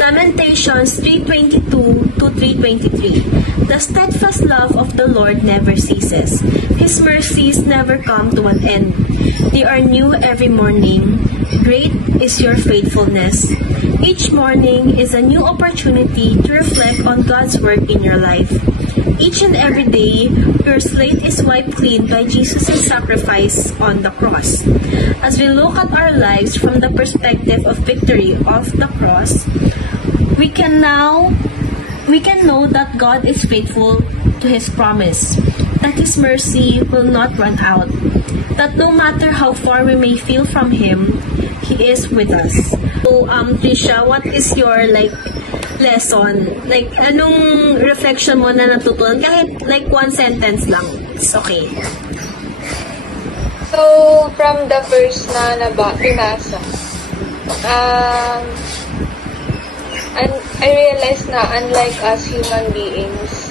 Lamentations 3:22 to 3:23. The steadfast love of the Lord never ceases. His mercies never come to an end. They are new every morning. Great is your faithfulness. Each morning is a new opportunity to reflect on God's work in your life. Each and every day, your slate is wiped clean by Jesus' sacrifice on the cross. As we look at our lives from the perspective of victory of the cross, we can know that God is faithful to His promise, that His mercy will not run out, that no matter how far we may feel from Him, He is with us. So, Trisha, what is your lesson? Anong reflection mo na natutunan? Kahit one sentence lang. It's okay. So, from the verse na binasa, I realized na unlike us human beings,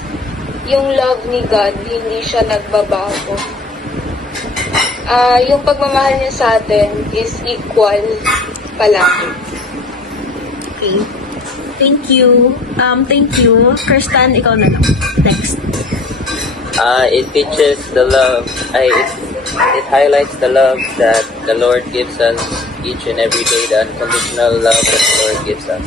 yung love ni God, hindi siya nagbabago. Yung pagmamahal niya sa atin is equal palagi. Okay. Thank you. Kirsten, ikaw na lang. Next. It teaches the love. It highlights the love that the Lord gives us each and every day, the unconditional love that the Lord gives us.